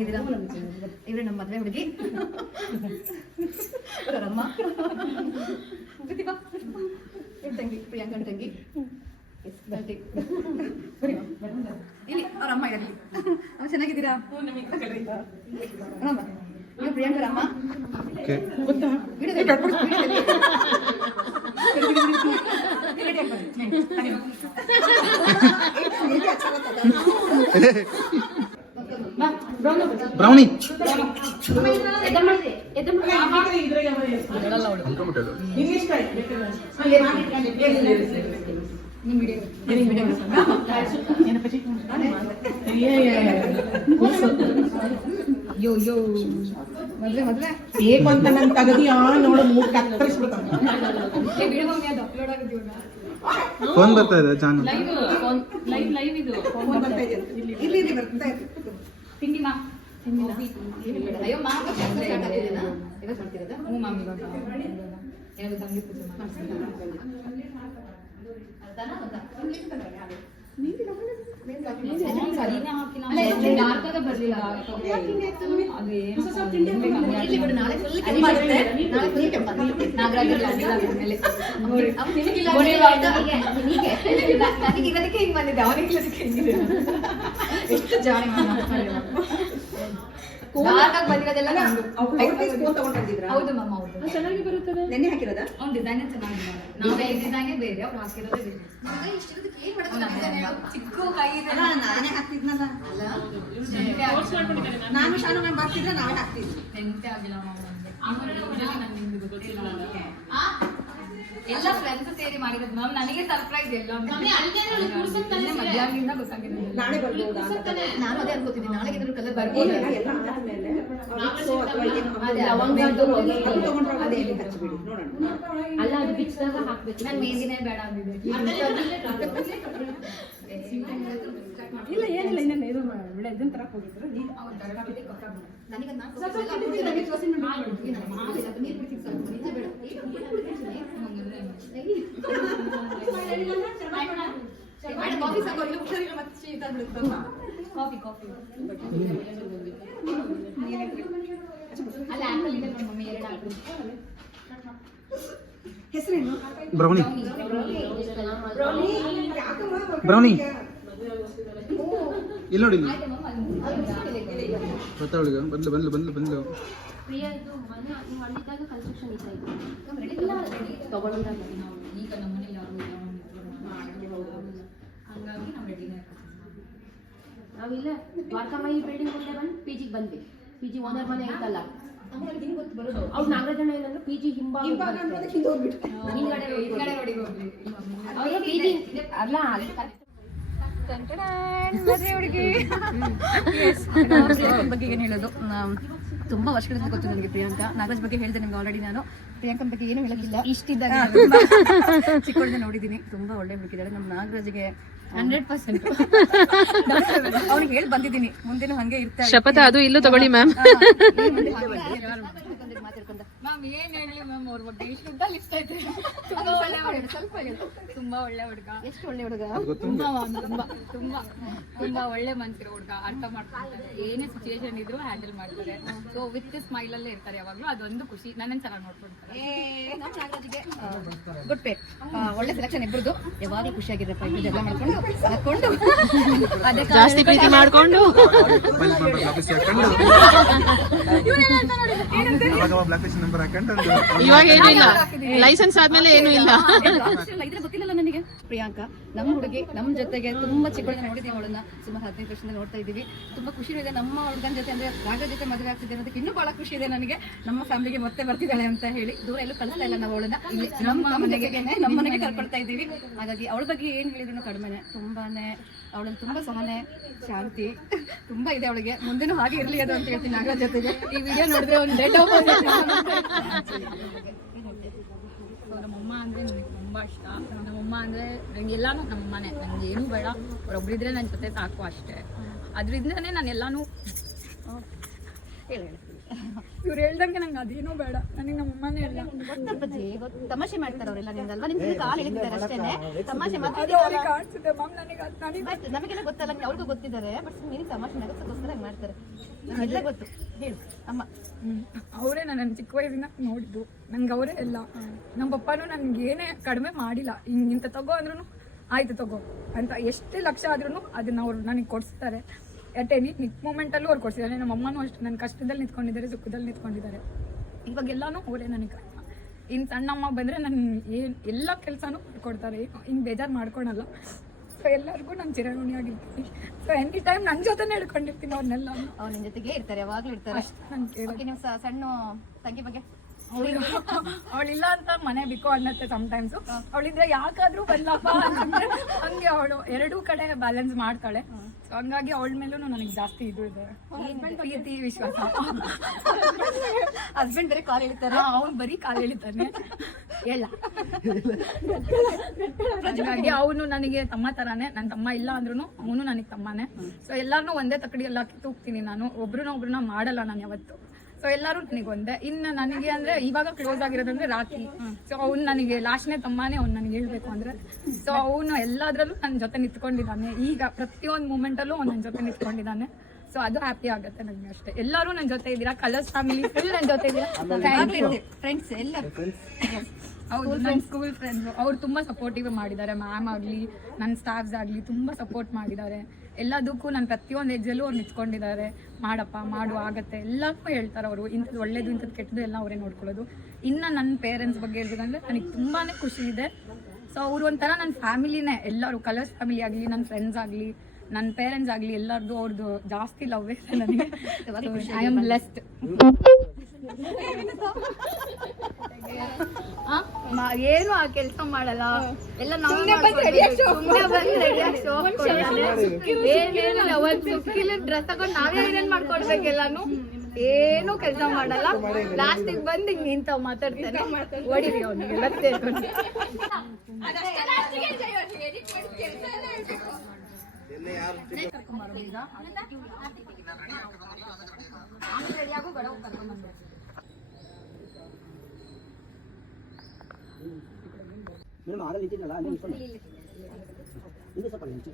ಚೆನ್ನಾಗಿದ್ದೀರಾ? ಇವ್ರೆ ನಮ್ಮ ಮದುವೆ ಹುಡುಗಿ ಅಮ್ಮ ಪ್ರತಿಭಾ ಇವ್ರ ತಂಗಿ ಪ್ರಿಯಾಂಕನ್ ತಂಗಿ ಇಲ್ಲಿ ಅವ್ರ ಅಮ್ಮ ಇರಲಿ. ಅಮ್ಮ ಚೆನ್ನಾಗಿದ್ದೀರಾ? ಇವ್ರು ಪ್ರಿಯಾಂಕರ ಅಮ್ಮ. ಬ್ರೌನಿ ಯೋ ಯೋ ಮದ್ವೆ ಮದ್ವೆ ಬೇಕು ಅಂತ ನನ್ ತಗದಿಯಾ ನೋಡು ಮೂರ್ ಕತ್ತರಿಸ್ಬಿಡ್ತಾನೆ. ಫೋನ್ ಬರ್ತಾ ಇದೆ ಜಾನು. ಲೈವ್ ಇದು ಫೋನ್ ಬರ್ತಾ ಇದೆ. ಇಲ್ಲಿ ಬರ್ತಾ ಇದೆ. ತಿಂಡಿ ಮಾ ಅಯ್ಯೋ ಮಾ ಇವತ್ತು ಮಾಡ್ತಿರೋದ? ಹ್ಞೂ ಮ್ಯಾಮ್ ಇವಾಗ ಏನಾದ್ರು ತಂಗಿ ಪೂಜೆ ಸರಿನೇ ಹಾಕಿ ಯಾರ್ಗಾದ ಬರ್ಲಿಲ್ಲ ನಾಳೆ ಫುಲ್ ನನಗೆ ಇರೋದಕ್ಕೆ ಹಿಂಗ್ ಬಂದಿದ್ದೆ, ಅವನಿಗೆ ಇರೋದಕ್ಕೆ ಹಿಂಗಿದೆ. ಎಷ್ಟು ಜಾಣೆ ಬಂದಿರೋದೆಲ್ಲ ಹೌದು ಮ್ಯಾಮ್. ಹೌದು ಚೆನ್ನಾಗಿ ಬರುತ್ತದೆ. ನೆನ್ನೆ ಹಾಕಿರೋದ ಅವ್ನು ಡಿಸೈನ್ ಚೆನ್ನಾಗಿದೆ. ನಾವೇ ಡಿಸೈನೇ ಬೇರೆ, ಅವ್ರು ಹಾಕಿರೋದೇ ಬೇರೆ. ಚಿಕ್ಕ ಕೈ ಇದೆ. ನಾನೇ ಹಾಕ್ತಿದ್ನಲ್ಲ. ನಾನು ಶಾನು ಮ್ಯಾಮ್ ಬರ್ತಿದ್ರೆ ನಾವೇ ಹಾಕ್ತಿದ್ವಿ. ನೆನಪೇ ಆಗಿಲ್ಲ ಮ್ಯಾಮ್ ನಮಗೆ. ಆಮೇಲೆ ನಾನು ನಿಮ್ಗೆ ಗೊತ್ತಿಲ್ಲ ಎಲ್ಲ ಫ್ರೆಂಡ್ಸ್ ಸೇರಿ ಮಾಡಿರೋದು ಮ್ಯಾಮ್. ನನಗೆ ಸರ್ಪ್ರೈಸ್ ಎಲ್ಲ ಮಧ್ಯಾಹ್ನದಿಂದ ಗೊತ್ತಾಗಿದೆ. ನಾಳೆ ಬರ್ಬೋದಾ? ನಾನು ಅದೇ ಅನ್ಕೋತಿದ್ದೀನಿ, ನಾಳೆಗೆ ಏನಾದ್ರು ಕಲರ್ ಬರ್ಬೋದು. ಎಲ್ಲ ಆದ್ಮೇಲೆ ಅದೇ ಹಚ್ಚಿಬಿಡಿ ನೋಡೋಣ. ಅಲ್ಲ ಅದು ಬಿಚ್ಚಿದಾಗ ಹಾಕ್ಬೇಕು. ನಾನು ಮೇದಿನೇ ಬೇಡ ಅಂದಿದ್ದೆ. ಇಲ್ಲ ಏನಿಲ್ಲ, ಇನ್ನೇನು ಇದು ಒಳ್ಳೆ ಇದನ್ನ ತರಕ್ ಹೋಗಿದ್ರು. ನನಗೆ ಕಾಫಿ ಸಾಕು, ಹುಷಾರಿಲ್ಲ ಮತ್ತೆ ಶೀತ ಬಿಡುತ್ತಲ್ಲ. ಕಾಫಿ ಅಲ್ಲ ಆಪಲ್ ಇದೆ ಮಮ್ಮಿ, ಎರಡು ಆಪಲ್. ಹೆಸರೇನು? ಬ್ರೌನಿ ಬ್ರೌನಿ ಇಲ್ಲಿ ನೋಡಿ, ಗೊತ್ತಾವಳಿಗ ಬಂದ್ಲು ಬಂದ್ಲು ಬಂದ್ಲು ಬಂದ್ಲು. ಪ್ರಿಯದು ಮನೆ ಮಾಡಿದಾಗ ಕನ್ಸ್ಟ್ರಕ್ಷನ್ ಇತ್ತು ತಗೊಂಡಾಗ ನಾವು ಈಗ ನಮ್ಮ ಮನೇಲಿ ಯಾರು ಹಂಗಾಗಿ ನಾವು ರೆಡಿನೇ ನಾವಿಲ್ಲ ದ್ವಾರಕಾಮಾಯಿ ಬಿಲ್ಡಿಂಗ್ ಮುಂದೆ ಬಂದು ಪಿಜಿಗೆ ಬಂದ್ವಿ. ಪಿಜಿ ಓನರ್ ಮನೆ ಐತಲ್ಲ, ಅವ್ರು ನಾಗರಾಜಣ್ಣ ಏನಂದ್ರೆ ಪಿಜಿ ಹಿಂಗಡೆ ರೋಡಿಗೆ ಹೋಗ್ಲಿ. ಅವ್ರ ಪಿಜಿ ಅಲ್ಲ ಹುಡುಗಿ ಬಗ್ಗೆ ಏನು ಹೇಳೋದು, ತುಂಬಾ ವರ್ಷಗಳಿಂದ ಗೊತ್ತು ನನಗೆ ಪ್ರಿಯಾಂಕಾ. ನಾಗರಾಜ್ ಬಗ್ಗೆ ಹೇಳಿದೆ ನಿಮ್ಗೆ ಆಲ್ರೆಡಿ. ನಾನು ಪ್ರಿಯಾಂಕನ್ ಬಗ್ಗೆ ಏನು ಹೇಳೋದಿಲ್ಲ, ಇಷ್ಟಿದ್ದಾಗ ಚಿಕ್ಕವಳಿಂದ ನೋಡಿದ್ದೀನಿ. ತುಂಬಾ ಒಳ್ಳೆ ಹುಡುಗಿದ್ದಾಳೆ. ನಮ್ಮ ನಾಗರಾಜ್ಗೆ 100% ಅವ್ನಿಗೆ ಹೇಳಿ ಬಂದಿದ್ದೀನಿ, ಮುಂದೆನೂ ಹಂಗೆ ಇರ್ತಾರೆ. ಶಪಥ ಅದು ಇಲ್ಲೂ ತಗೊಳ್ಳಿ ಮ್ಯಾಮ್. ಮ್ಯಾಮ್ ಏನ್ ಹೇಳಿ ಮ್ಯಾಮ್ ಅವ್ರ ಬಗ್ಗೆ ಇಷ್ಟ ಲಿಸ್ಟ್ ಐತೆ. ತುಂಬಾ ಒಳ್ಳೆ ಹುಡುಗ, ಸ್ವಲ್ಪ ತುಂಬಾ ಒಳ್ಳೆ ಹುಡುಗ. ಎಷ್ಟು ಒಳ್ಳೆ ಹುಡುಗ, ತುಂಬಾ ತುಂಬಾ ಒಳ್ಳೆ ಮನ್ಸಿರೋ ಹುಡುಗ. ಅರ್ಥ ಮಾಡ್ಕೊಳ್ತಾರೆ, ಏನೇ ಸಿಚುವೇಶನ್ ಇದ್ರು ಹ್ಯಾಂಡಲ್ ಮಾಡ್ತಾರೆ. ಸೊ ವಿತ್ ಸ್ಮೈಲ್ ಅಲ್ಲೇ ಇರ್ತಾರೆ ಯಾವಾಗ್ಲೂ. ಅದೊಂದು ಖುಷಿ. ನನ್ನನ್ನು ಚೆನ್ನಾಗಿ ನೋಡ್ಕೊಳ್ತಾರೆ. ನಮ್ಮ ನಾಗರಾಜ್ಗೆ ಗುಡ್ ಪೇರ್, ಒಳ್ಳೆ ಸೆಲೆಕ್ಷನ್ ಇಬ್ಬರದು. ಯಾವಾಗಲೂ ಖುಷಿಯಾಗಿರಪ್ಪ, ಇಬ್ಬರದೆಲ್ಲ ಮಾಡ್ಕೊಂಡು ಹಾಕೊಂಡು ಅದೇ ಜಾಸ್ತಿ ಪ್ರೀತಿ ಮಾಡ್ಕೊಂಡು ಇವಾಗ ಏನು ಇಲ್ಲ, ಲೈಸೆನ್ಸ್ ಆದ್ಮೇಲೆ ಏನು ಇಲ್ಲ. ಇದ್ರೆ ಗೊತ್ತಿಲ್ಲ ನನಗೆ. ಪ್ರಿಯಾಂಕಾ ನಮ್ಮ ಹುಡುಗಿ, ನಮ್ಮ ಜೊತೆಗೆ ತುಂಬಾ ಚಿಕ್ಕವಳಿಂದ ನೋಡಿದ್ದೀವಿ ಅವಳನ್ನ. ಸುಮಾರು 15 ವರ್ಷದಿಂದ ನೋಡ್ತಾ ಇದ್ದೀವಿ. ತುಂಬಾ ಖುಷಿ ಇದೆ ನಮ್ಮ ಹುಡುಗನ ಜೊತೆ, ಅಂದ್ರೆ ರಾಗ ಜೊತೆ ಮದುವೆ ಆಗ್ತಿದೆ ಅನ್ನೋದಕ್ಕೆ ಇನ್ನೂ ಬಹಳ ಖುಷಿ ಇದೆ ನನಗೆ. ನಮ್ಮ ಫ್ಯಾಮಿಲಿಗೆ ಮತ್ತೆ ಬರ್ತಿದ್ದಾಳೆ ಅಂತ ಹೇಳಿ. ದೂರ ಎಲ್ಲೂ ಕಳಿಸ್ತಾ ಇಲ್ಲ ನಾವು ಅವಳನ್ನ, ಇಲ್ಲಿ ನಮ್ಮ ಮನೆಗೆ ಕರ್ಕೊಳ್ತಾ ಇದ್ದೀವಿ. ಹಾಗಾಗಿ ಅವಳ ಬಗ್ಗೆ ಏನ್ ಹೇಳಿದ್ರು ಕಡಿಮೆನೆ. ತುಂಬಾನೇ ಅವಳಲ್ಲಿ ತುಂಬಾ ಸಹನೆ, ಶಾಂತಿ ತುಂಬಾ ಇದೆ ಅವಳಿಗೆ. ಮುಂದೆನೂ ಹಾಗೆ ಇರ್ಲಿ ಅದು ಅಂತ ಹೇಳ್ತೀನಿ ನಾಗರಾಜ್ ಜೊತೆಗೆ. ಈ ವಿಡಿಯೋ ನೋಡಿದ್ರೆ ಒಂದು ಡೇಟ್ ಆಫ್ ನಮ್ಮಮ್ಮ ಅಂದರೆ ನನಗೆ ತುಂಬ ಇಷ್ಟ. ನಮ್ಮಮ್ಮ ಅಂದರೆ ನನಗೆ ಎಲ್ಲನೂ ನಮ್ಮಮ್ಮನೇ. ನನಗೆ ಏನೂ ಬೇಡ, ಅವರೊಬ್ಬರಿದ್ರೆ ನನ್ನ ಜೊತೆ ಸಾಕು ಅಷ್ಟೇ. ಅದರಿಂದನೇ ನಾನು ಎಲ್ಲನೂ ಹೇಳಿ ಇವ್ರು ಹೇಳ್ದಂಗೆ ನಂಗೆ ಅದೇನೋ ಬೇಡ, ನನಗೆ ನಮ್ಮ ಅಮ್ಮನೇ ಇಲ್ಲ. ಗೊತ್ತಪ್ಪಜ್ಜಿ, ತಮಾಷೆ ಮಾಡ್ತಾರೆ ಅವರೆಲ್ಲ ನಿಮ್ದಲ್ವಾ, ನಿಮ್ಗೆ ಕಾಲು ಎಳಿತಿದ್ದಾರೆ ಅಷ್ಟೇನೆ, ತಮಾಷೆ ಅದು ಮಾತ್ರ ಅವ್ರಿಗೆ ಕಾಣಿಸುತ್ತೆ ಮ್ಯಾಮ್, ನನಗೆ ಬಟ್ ನಮಗೆಲ್ಲ ಗೊತ್ತಲ್ಲ, ಅವ್ರಿಗೂ ಗೊತ್ತಿದ್ದಾರೆ, ಬಟ್ ನಿನಗೆ ತಮಾಷೆ ನಗಸಕ್ಕೋಸ್ಕರ ಹಂಗೆ ಮಾಡ್ತಾರೆ, ನಮಗೆಲ್ಲ ಗೊತ್ತು. ಹೇಳು ಅಮ್ಮ. ಅವರೇ ನನ್ನ ಚಿಕ್ಕ ವಯಸ್ಸಿನ ನೋಡಿದ್ದು, ನಂಗೆ ಅವರೇ ಎಲ್ಲ. ನಮ್ಮ ಪಪ್ಪನೂ ನನಗೆ ಏನೇ ಕಡಿಮೆ ಮಾಡಿಲ್ಲ, ಇಂಥ ತಗೋ ಅಂದ್ರೂ ಆಯ್ತು ತಗೋ ಅಂತ, ಎಷ್ಟೇ ಲಕ್ಷ ಆದ್ರೂ ಅದನ್ನ ಅವ್ರು ನನಗೆ ಕೊಡಿಸ್ತಾರೆ. ಅಟ್ ಎನಿ ಮೂಮೆಂಟಲ್ಲೂ ಅವ್ರು ಕೊಡ್ಸಿದ್ದಾರೆ. ನಮ್ಮ ಅಮ್ಮನೂ ಅಷ್ಟು ನನ್ನ ಕಷ್ಟದಲ್ಲಿ ನಿಂತ್ಕೊಂಡಿದ್ದಾರೆ, ಸುಖದಲ್ಲಿ ನಿಂತ್ಕೊಂಡಿದ್ದಾರೆ. ಇವಾಗೆಲ್ಲನೂ ಅವರೇ ನನಗೆ. ಇನ್ನು ಸಣ್ಣಮ್ಮ ಬಂದರೆ ನನ್ನ ಎಲ್ಲ ಕೆಲಸನೂ ಕೊಡ್ತಾರೆ, ಹಿಂಗೆ ಬೇಜಾರು ಮಾಡ್ಕೊಳಲ್ಲ. ಸೊ ಎಲ್ಲರಿಗೂ ನಾನು ಚಿರಋಣಿಯಾಗಿರ್ತೀನಿ. ಸೊ ಎನಿ ಟೈಮ್ ನನ್ನ ಜೊತೆನೇ ಹಿಡ್ಕೊಂಡಿರ್ತೀನಿ ಅವ್ರನ್ನೆಲ್ಲ. ಅವ್ರು ನಿನ್ನ ಜೊತೆಗೆ ಇರ್ತಾರೆ, ಯಾವಾಗಲೂ ಇರ್ತಾರೆ. ನಾನು ಕೇಳೋದು. ಓಕೆ, ನೀವು ಸಣ್ಣ ತಂಗಿ ಬಗ್ಗೆ ಅವಳಿಲ್ಲ ಅಂತ ಮನೆ ಬಿಕೋ ಅನ್ನತ್ತೆ ಸಮಟೈಮ್ಸು. ಅವಳಿದ್ರೆ ಯಾಕಾದ್ರೂ ಬಲ್ಲಪ್ಪ ಅಂತಂದ್ರೆ ಹಂಗೆ ಅವಳು ಎರಡೂ ಕಡೆ ಬ್ಯಾಲೆನ್ಸ್ ಮಾಡ್ತಾಳೆ. ಸೊ ಹಂಗಾಗಿ ಅವಳ ಮೇಲೂ ನನಗೆ ಜಾಸ್ತಿ ಇದು ಇದೆ, ಪ್ರೀತಿ ವಿಶ್ವಾಸ. ಹಸ್ಬೆಂಡ್ ಬೇರೆ ಕಾಲ್ ಎಳಿತಾರೆ, ಅವ್ನು ಬರೀ ಕಾಲು ಎಳಿತಾನೆ, ಎಲ್ಲ. ಹಾಗಾಗಿ ಅವನು ನನಗೆ ತಮ್ಮ ತರಾನೇ. ನನ್ನ ತಮ್ಮ ಇಲ್ಲ ಅಂದ್ರೂ ಅವನು ನನಗೆ ತಮ್ಮನೇ. ಸೊ ಎಲ್ಲಾರನ್ನೂ ಒಂದೇ ತಕ್ಕಡಿ ಎಲ್ಲ ಕಿತ್ತೋಗ್ತೀನಿ ನಾನು, ಒಬ್ರನ್ನ ಮಾಡಲ್ಲ ನಾನು ಯಾವತ್ತು. ಸೊ ಎಲ್ಲರೂ ನನಗೆ ಒಂದೇ. ಇನ್ನು ನನಗೆ ಅಂದ್ರೆ ಇವಾಗ ಕ್ಲೋಸ್ ಆಗಿರೋದಂದ್ರೆ ರಾಕಿ. ಸೊ ಅವ್ನು ನನಗೆ ಲಾಸ್ಟ್ನೇ ತಮ್ಮನೇ, ಅವ್ನು ನನಗೆ ಹೇಳ್ಬೇಕು ಅಂದ್ರೆ. ಸೊ ಅವನು ಎಲ್ಲದ್ರಲ್ಲೂ ನನ್ನ ಜೊತೆ ನಿಂತ್ಕೊಂಡಿದ್ದಾನೆ. ಈಗ ಪ್ರತಿಯೊಂದು ಮೂಮೆಂಟಲ್ಲೂ ಅವ್ನು ನನ್ನ ಜೊತೆ ನಿಂತ್ಕೊಂಡಿದ್ದಾನೆ. ಸೊ ಅದು ಹ್ಯಾಪಿ ಆಗುತ್ತೆ ನನಗೆ ಅಷ್ಟೇ. ಎಲ್ಲರೂ ನನ್ನ ಜೊತೆ ಇದ್ದೀರಾ, ಕಲರ್ಸ್ ಫ್ಯಾಮಿಲಿ ಫುಲ್ ನನ್ನ ಜೊತೆ ಇದ್ದೀರಾ. ಫ್ರೆಂಡ್ಸ್ ಎಲ್ಲ ಹೌದು, ನನ್ನ ಸ್ಕೂಲ್ ಫ್ರೆಂಡ್ಸು ಅವ್ರು ತುಂಬ ಸಪೋರ್ಟಿವ್ ಮಾಡಿದ್ದಾರೆ. ಮ್ಯಾಮ್ ಆಗಲಿ, ನನ್ನ ಸ್ಟಾಫ್ಸ್ ಆಗಲಿ ತುಂಬ ಸಪೋರ್ಟ್ ಮಾಡಿದ್ದಾರೆ. ಎಲ್ಲದಕ್ಕೂ ನಾನು ಪ್ರತಿಯೊಂದು ಹೆಜ್ಜೆಲ್ಲೂ ಅವ್ರು ನಿಂತ್ಕೊಂಡಿದ್ದಾರೆ. ಮಾಡಪ್ಪ ಮಾಡು ಆಗತ್ತೆ ಎಲ್ಲಕ್ಕೂ ಹೇಳ್ತಾರೆ ಅವರು. ಇಂಥದ್ದು ಒಳ್ಳೇದು ಇಂಥದ್ದು ಕೆಟ್ಟದ್ದು ಎಲ್ಲ ಅವರೇ ನೋಡ್ಕೊಳ್ಳೋದು. ಇನ್ನು ನನ್ನ ಪೇರೆಂಟ್ಸ್ ಬಗ್ಗೆ ಹೇಳ್ಬೇಕಂದ್ರೆ ನನಗೆ ತುಂಬಾ ಖುಷಿ ಇದೆ. ಸೊ ಅವರು ಒಂಥರ ನನ್ನ ಫ್ಯಾಮಿಲಿನೇ. ಎಲ್ಲರೂ ಕಲರ್ಸ್ ಫ್ಯಾಮಿಲಿ ಆಗಲಿ, ನನ್ನ ಫ್ರೆಂಡ್ಸ್ ಆಗಲಿ, ನನ್ನ ಪೇರೆಂಟ್ಸ್ ಆಗಲಿ, ಎಲ್ಲರದ್ದು ಅವ್ರದ್ದು ಜಾಸ್ತಿ ಲವ್ ಇದೆ ನನಗೆ. I am blessed. ಏನು ಆ ಕೆಲಸ ಮಾಡಲ್ಲ, ಎಲ್ಲ ಏನೇನಿಲ್ಲ, ಒಂದ್ ಸುಕ್ಕಿಲಿ ಡ್ರೆಸ್ ತಗೊಂಡು ನಾವೇ ಏನೇನ್ ಮಾಡ್ಕೊಡ್ಬೇಕೆಲ್ಲಾನು. ಏನು ಕೆಲಸ ಮಾಡಲ್ಲ, ಲಾಸ್ಟಿಗೆ ಬಂದು ಹಿಂಗ್ ನಿಂತಾವ್ ಮಾತಾಡ್ತಾನೆ. ಹೊಡಿರಿ ಅವ್ನಿಗೆಲ್ಲ ಸೇರ್ಕೊಂಡು. ಮೇಡಮ್ ಆರಲ್ಲಿ ಇಟ್ಟಿದ್ನಲ್ಲ ಅಲ್ಲಿ ಇಟ್ಕೊಂಡು ಹಿಂದೆ ಸ್ವಲ್ಪ ಹಿಂಚು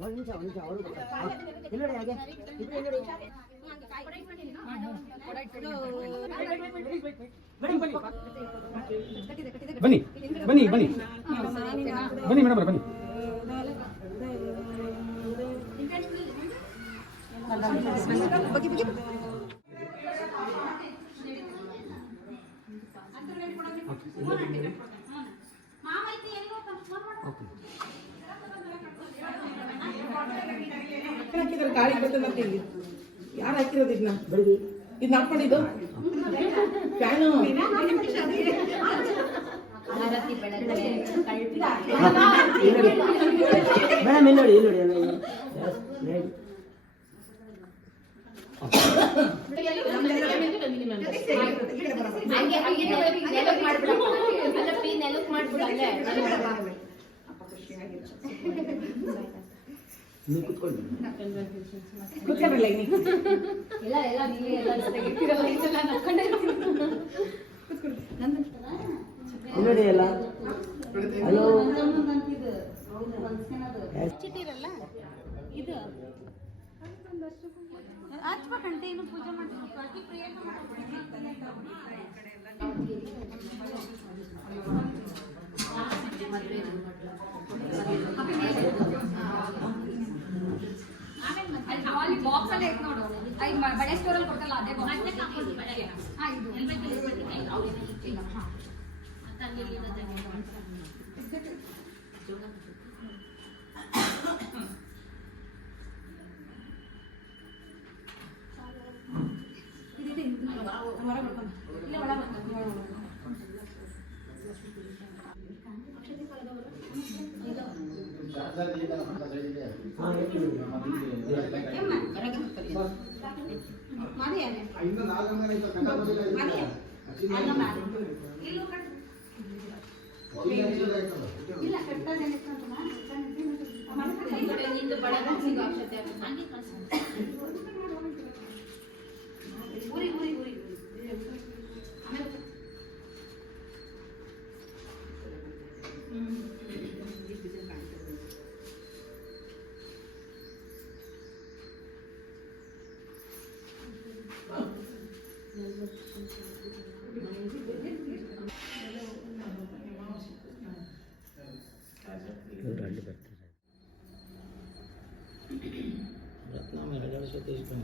ಮರಿಗೆ ಒಂದು ನಿಮಿಷ ಅವರು ಎಲ್ಲೋಡಿ ಹಾಗೆ ಇಬ್ಬರು ಬನ್ನಿ ಬನ್ನಿ ಬನ್ನಿ ಬನ್ನಿ ಮೇಡಮ್ ಬನ್ನಿ. ಹಾಕಿದ್ರೆ ಗಾಳಿ ಬರ್ತದೆ ಅಂತ ಇಲ್ಲಿ ಯಾರು ಹಾಕಿರೋದು ಇದನ್ನ ಬೆಳಿಗ್ಗೆ ಇದನ್ನ ಹಾಕೊಂಡಿದ್ದು ಫ್ಯಾನು ಮೇಡಮ್ ಇಲ್ಲಿ ನೋಡಿ ನೀವು ಕುತ್ಕೊಳ್ಳಿ. ಕೂತ್ಕೊಂಡ್ರಲ್ಲ ಇಲ್ಲಿ ನೋಡಿ ಎಲ್ಲ ಹಲೋ ಬಾಕ್ಸ್ ಅಲ್ಲೇ ಐತೆ ನೋಡು, ಬಳೆ ಸ್ಟೋರಲ್ಲಿ ಕೊಡ್ತಲ್ಲ ಅದೇ ಬಾಕ್ಸ್. ನಿಂದು ಬಡ ಮನ್ಸಿಗೆ ಅವಶ್ಯಕತೆ ಇವರು ಅಲ್ಲಿ ಬರ್ತಾರೆ ರತ್ನ ಮೆರಗಾಡ ಸತೀಶ್ಕನ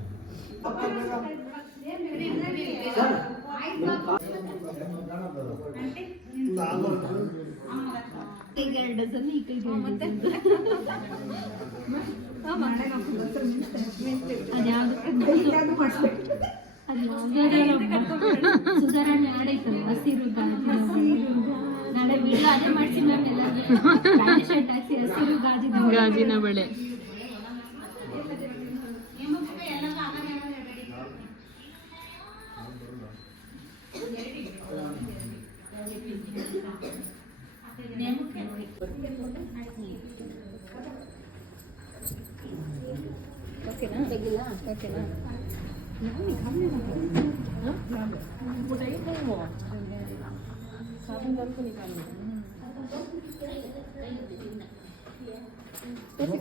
ಸುಧಾರಣೆ ಆಡೈತಲ್ಲ ಹಸಿರು ನಾಳೆ ವಿಡಿಯೋ ಅದೇ ಮಾಡ್ತೀನಿ ಮ್ಯಾಮ್ ಎಲ್ಲಾದ್ರೂ ಶರ್ಟ್ ಹಾಕಿ ಹಸಿರು ಗಾಜಿನ ಬಳೆ. ಓಕೆನಾ ಓಕೆನಾ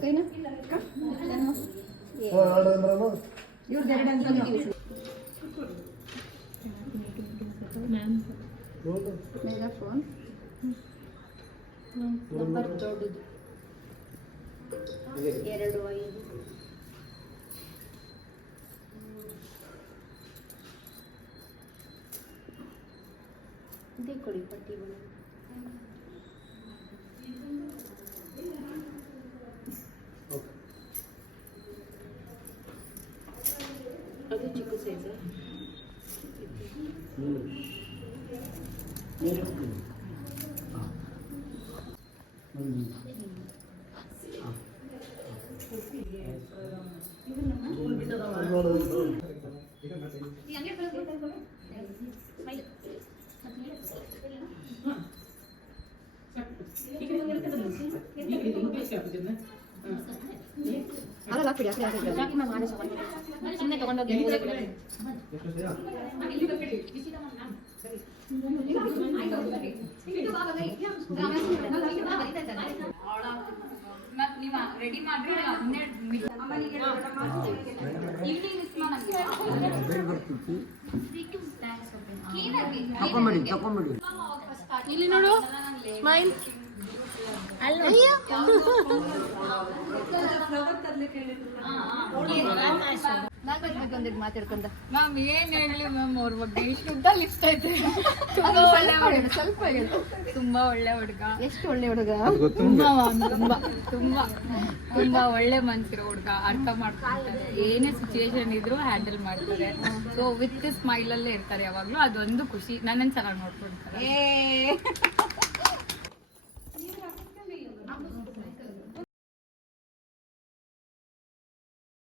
ಕೈನಾ ಫೋನ್ ನಂಬರ್ ದೊಡ್ಡದು 25 ಇದೇ ಕೊಡಿ ಪಟ್ಟಿಗಳು ಅದು ಚಿಕ್ಕ ಸೈಜ್ ಅದಲ್ಲ ಹಾಕ್ಬಿಡಿ ಸುಮ್ಮನೆ ತಗೊಂಡೋಗಿ ನೀವು ರೆಡಿ ಮಾಡ್ರಿ 12 ಈವ್ನಿಂಗ್ ಮಿಸ್ ತಕೊಂಬಿಡಿ ಇಲ್ಲಿ ನೋಡು ಸ್ಮೈಲ್. ಒಂದಿಟ್ಟು ಮಾತಾಡ್ಕೊಂಡ ಮ್ಯಾಮ್ ಏನ್ ಹೇಳಿ ಮ್ಯಾಮ್ ಅವ್ರ ಬಗ್ಗೆ ಇಷ್ಟು ಉದ್ದ ಲಿಸ್ಟ್ ಐತೆ. ತುಂಬಾ ಒಳ್ಳೆ ಹುಡುಗ, ಸ್ವಲ್ಪ ಹೇಳು. ತುಂಬಾ ಒಳ್ಳೆ ಹುಡುಗ, ಎಷ್ಟು ಒಳ್ಳೆ ಹುಡುಗ, ತುಂಬಾ ತುಂಬಾ ತುಂಬಾ ತುಂಬಾ ಒಳ್ಳೆ ಮನ್ಸಿರೋ ಹುಡುಗ, ಅರ್ಥ ಮಾಡ್ಕೊಳ್ತಾರೆ, ಏನೇ ಸಿಚುಯೇಷನ್ ಇದ್ರು ಹ್ಯಾಂಡಲ್ ಮಾಡ್ತಾರೆ. ಸೊ ವಿತ್ ಸ್ಮೈಲ್ ಅಲ್ಲೇ ಇರ್ತಾರೆ ಯಾವಾಗ್ಲೂ. ಅದೊಂದು ಖುಷಿ, ನನ್ನನ್ನು ಚೆನ್ನಾಗಿ ನೋಡ್ಕೊಳ್ತಾರೆ.